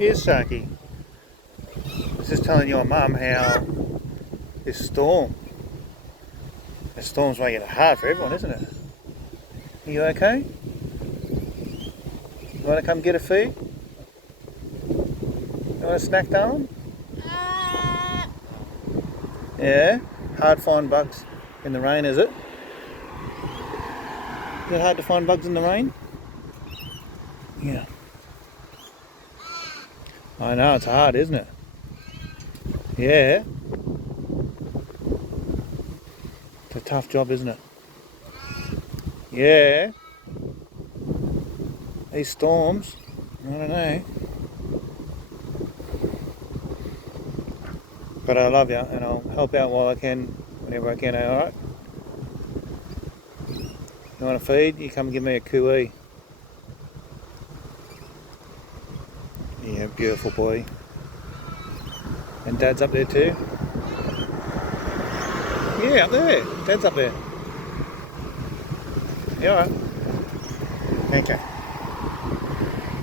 Here's Sharky. I was just telling your mum how this storm's making it hard for everyone, isn't it? Are you okay? You want to come get a feed? You want a snack, darling? Yeah? Hard to find bugs in the rain, is it? Is it hard to find bugs in the rain? Yeah. I know, it's hard, isn't it? Yeah. It's a tough job, isn't it? Yeah. These storms, I don't know. But I love you and I'll help out while I can, whenever I can, alright? You want to feed? You come give me a cooee. Yeah, beautiful boy. And Dad's up there too? Yeah, up there. Dad's up there. You alright? Okay.